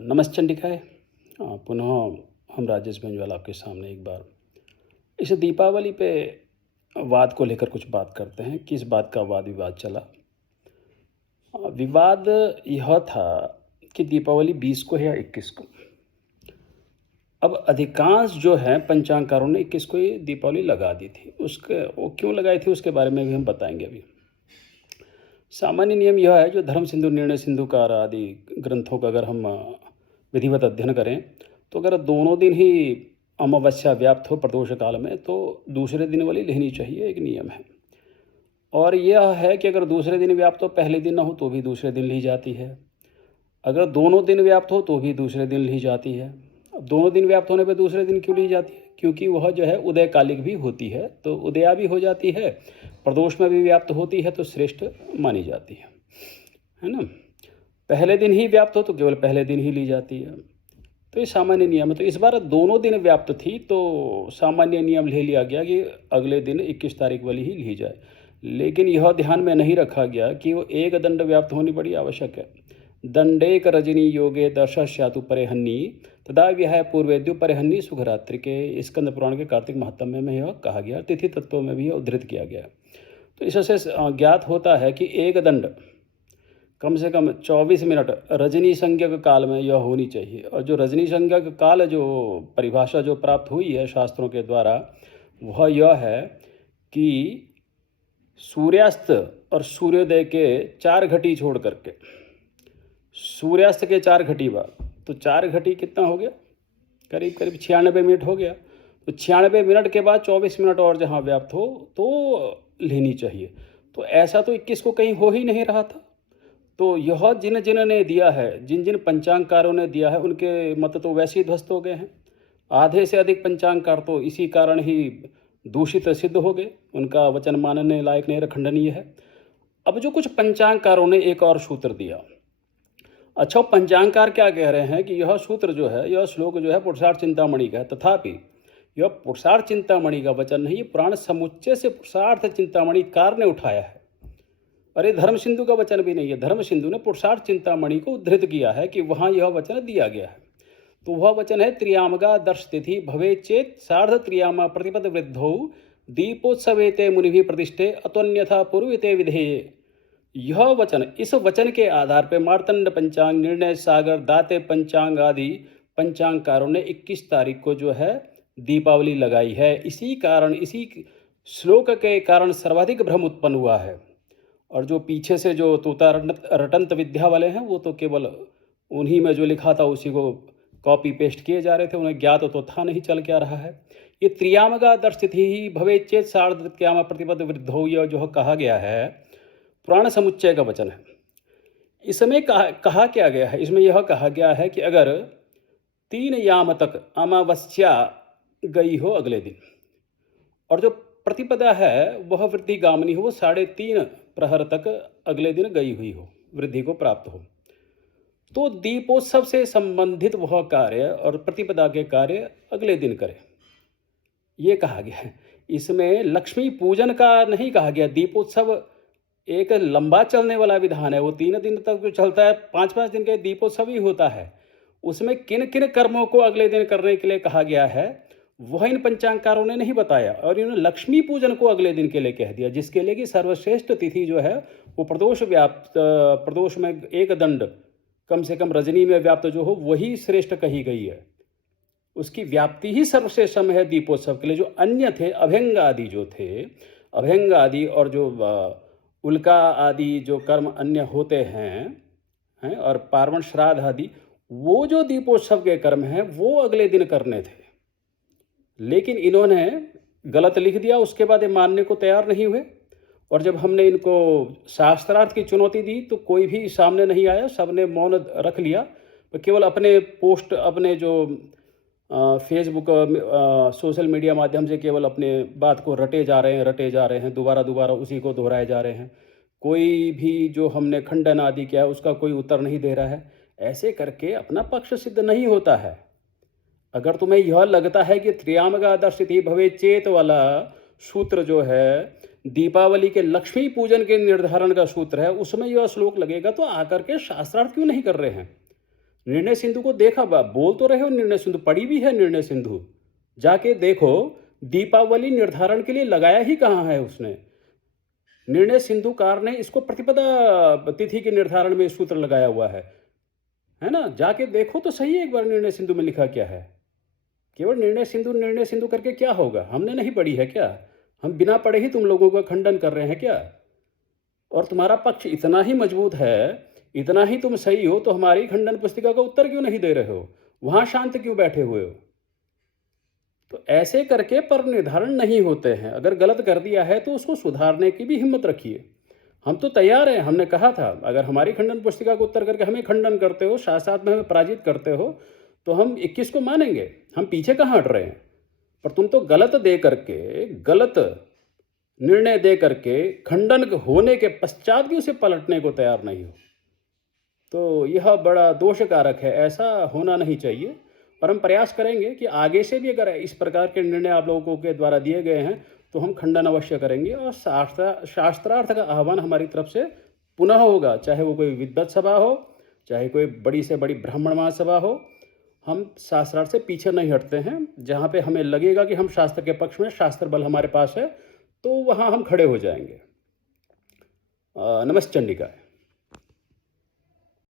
नमश्चंडिकाय। पुनः हम राजेश बेंजवाल आपके सामने एक बार इस दीपावली पे वाद को लेकर कुछ बात करते हैं। किस बात का वाद विवाद चला? विवाद यह था कि दीपावली 20 को है या 21 को। अब अधिकांश जो है पंचांगकारों ने 21 को ये दीपावली लगा दी थी। उसके वो क्यों लगाई थी उसके बारे में भी हम बताएंगे अभी। सामान्य नियम यह है, जो धर्म सिंधु, निर्णय सिंधुकार आदि ग्रंथों का अगर हम विधिवत अध्ययन करें तो अगर दोनों दिन ही अमावस्या व्याप्त हो प्रदोष काल में तो दूसरे दिन वाली लेनी चाहिए, एक नियम है। और यह है कि अगर दूसरे दिन व्याप्त हो, पहले दिन ना हो तो भी दूसरे दिन ली जाती है। अगर दोनों दिन व्याप्त हो तो भी दूसरे दिन ली जाती है। अब दोनों दिन व्याप्त होने पर दूसरे दिन क्यों ली जाती है? क्योंकि वह जो है उदयकालिक भी होती है, तो उदया भी हो जाती है, प्रदोष में भी व्याप्त होती है, तो श्रेष्ठ मानी जाती है ना। पहले दिन ही व्याप्त हो तो केवल पहले दिन ही ली जाती है, तो ये सामान्य नियम है। तो इस बार दोनों दिन व्याप्त थी तो सामान्य नियम ले लिया गया कि अगले दिन 21 तारीख वाली ही ली जाए। लेकिन यह ध्यान में नहीं रखा गया कि वो एक दंड व्याप्त होनी बड़ी आवश्यक है। दंडेक रजनी योगे दर्शस्यातु परेहन्नी तदा विहाय पूर्वेद्यु परेहन्नी सुखरात्रि के स्कंद पुराण के कार्तिक महात्म्य में यह कहा गया। तिथि तत्वों में भी यह उद्धृत किया गया। तो इससे ज्ञात होता है कि एक दंड कम से कम 24 मिनट रजनी संज्ञक काल में यह होनी चाहिए। और जो रजनी संज्ञक काल जो परिभाषा जो प्राप्त हुई है शास्त्रों के द्वारा, वह यह है कि सूर्यास्त और सूर्योदय के 4 घटी छोड़ करके, सूर्यास्त के 4 घटी बाद, तो 4 घटी कितना हो गया? करीब करीब 96 मिनट हो गया। तो 96 मिनट के बाद 24 मिनट और जहाँ व्याप्त हो तो लेनी चाहिए। तो ऐसा तो 21 को कहीं हो ही नहीं रहा था। तो यह जिन जिन्होंने दिया है, जिन जिन पंचांगकारों ने दिया है, उनके मत तो वैसे ही ध्वस्त हो गए हैं। आधे से अधिक पंचांगकार तो इसी कारण ही दूषित सिद्ध हो गए, उनका वचन मानने लायक नहीं, खंडनीय है। अब जो कुछ पंचांगकारों ने एक और सूत्र दिया। अच्छा, पंचांगकार क्या कह रहे हैं कि यह सूत्र जो है, यह श्लोक जो है पुरुषार्थ चिंतामणि का है, तथापि यह पुरुषार्थ चिंतामणि का वचन नहीं, पुराण समुच्चय से पुरुषार्थ चिंतामणि कार ने उठाया है। अरे धर्म सिंधु का वचन भी नहीं है। धर्म सिंधु ने पुरुषार्थ चिंतामणि को उद्धृत किया है कि वहाँ यह वचन दिया गया है। तो वह वचन है, त्रियामगा दर्श तिथि भवे चेत सार्ध त्रियामा प्रतिपद वृद्धौ दीपोत्सवेते मुनि प्रतिष्ठे अतोन्यथा पूर्वते विधेये। यह वचन, इस वचन के आधार पर मार्तंड पंचांग, निर्णय सागर, दाते पंचांग आदि पंचांगकारों ने 21 तारीख को जो है दीपावली लगाई है। इसी कारण, इसी श्लोक के कारण सर्वाधिक भ्रम उत्पन्न हुआ है। और जो पीछे से जो तोता रटंत विद्या वाले हैं, वो तो केवल उन्हीं में जो लिखा था उसी को कॉपी पेस्ट किए जा रहे थे, उन्हें ज्ञात तो था नहीं चल क्या रहा है। ये त्रियामगा दर्शतिथि ही भवे चेत सार्धत्याम प्रतिपद वृद्धौ, यह जो कहा गया है पुराण समुच्चय का वचन है। इसमें कहा क्या गया है? इसमें यह कहा गया है कि अगर 3 याम तक अमावस्या गई हो अगले दिन, और जो प्रतिपदा है वह वृद्धि गामनी हो, वो 3.5 प्रहर तक अगले दिन गई हुई हो, वृद्धि को प्राप्त हो, तो दीपोत्सव से संबंधित वह कार्य और प्रतिपदा के कार्य अगले दिन करे, ये कहा गया है। इसमें लक्ष्मी पूजन का नहीं कहा गया। दीपोत्सव एक लंबा चलने वाला विधान है, वो 3 दिन तक जो चलता है, 5-5 दिन का दीपोत्सव ही होता है। उसमें किन किन कर्मों को अगले दिन करने के लिए कहा गया है वह इन पंचांगकारों ने नहीं बताया, और इन्होंने लक्ष्मी पूजन को अगले दिन के लिए कह दिया, जिसके लिए कि सर्वश्रेष्ठ तिथि जो है वो प्रदोष व्याप्त, प्रदोष में एक दंड कम से कम रजनी में व्याप्त जो हो वही श्रेष्ठ कही गई है। उसकी व्याप्ति ही सर्वश्रेष्ठ समय है दीपोत्सव के लिए। जो अन्य थे, अभ्यंग आदि जो थे, अभ्यंग आदि और जो उल्का आदि जो कर्म अन्य होते हैं और पार्वण श्राद्ध आदि, वो जो दीपोत्सव के कर्म हैं वो अगले दिन करने थे। लेकिन इन्होंने गलत लिख दिया, उसके बाद ये मानने को तैयार नहीं हुए। और जब हमने इनको शास्त्रार्थ की चुनौती दी तो कोई भी सामने नहीं आया, सबने मौन रख लिया। तो केवल अपने पोस्ट, अपने जो फेसबुक, सोशल मीडिया माध्यम से केवल अपने बात को रटे जा रहे हैं, दोबारा दोबारा उसी को दोहराए जा रहे हैं। कोई भी जो हमने खंडन आदि किया उसका कोई उत्तर नहीं दे रहा है। ऐसे करके अपना पक्ष सिद्ध नहीं होता है। अगर तुम्हें यह लगता है कि त्रियामगा दर्शिति भवे चेत वाला सूत्र जो है दीपावली के लक्ष्मी पूजन के निर्धारण का सूत्र है, उसमें यह श्लोक लगेगा, तो आकर के शास्त्रार्थ क्यों नहीं कर रहे हैं? निर्णय सिंधु को देखा, बोल तो रहे हो निर्णय सिंधु, पढ़ी भी है निर्णय सिंधु, जाके देखो। दीपावली निर्धारण के लिए लगाया ही कहाँ है उसने? निर्णय सिंधुकार ने इसको प्रतिपदा तिथि के निर्धारण में सूत्र लगाया हुआ है ना? जाके देखो तो सही एक बार निर्णय सिंधु में लिखा क्या है। केवल निर्णय सिंधु करके क्या होगा? हमने नहीं पढ़ी है क्या? हम बिना पढ़े ही तुम लोगों का खंडन कर रहे हैं क्या? और तुम्हारा पक्ष इतना ही मजबूत है, इतना ही तुम सही हो, तो हमारी खंडन पुस्तिका का उत्तर क्यों नहीं दे रहे हो? वहां शांत क्यों बैठे हुए हो? तो ऐसे करके पर निर्धारण नहीं होते हैं। अगर गलत कर दिया है तो उसको सुधारने की भी हिम्मत रखिए। हम तो तैयार हैं, हमने कहा था अगर हमारी खंडन पुस्तिका को उत्तर करके हमें खंडन करते हो, शास्त्रार्थ में हमें पराजित करते हो, तो हम 21 को मानेंगे, हम पीछे कहाँ हट रहे हैं। पर तुम तो गलत दे करके, गलत निर्णय दे करके, खंडन होने के पश्चात भी उसे पलटने को तैयार नहीं हो। तो यह बड़ा दोषकारक है, ऐसा होना नहीं चाहिए। और हम प्रयास करेंगे कि आगे से भी अगर इस प्रकार के निर्णय आप लोगों के द्वारा दिए गए हैं तो हम खंडन अवश्य करेंगे, और शास्त्रार्थ का आह्वान हमारी तरफ से पुनः होगा, चाहे वो कोई विद्वत सभा हो, चाहे कोई बड़ी से बड़ी ब्राह्मण महासभा हो। हम शास्त्रार्थ से पीछे नहीं हटते हैं। जहाँ पे हमें लगेगा कि हम शास्त्र के पक्ष में, शास्त्र बल हमारे पास है, तो वहाँ हम खड़े हो जाएंगे। नमस्ते चंडिका।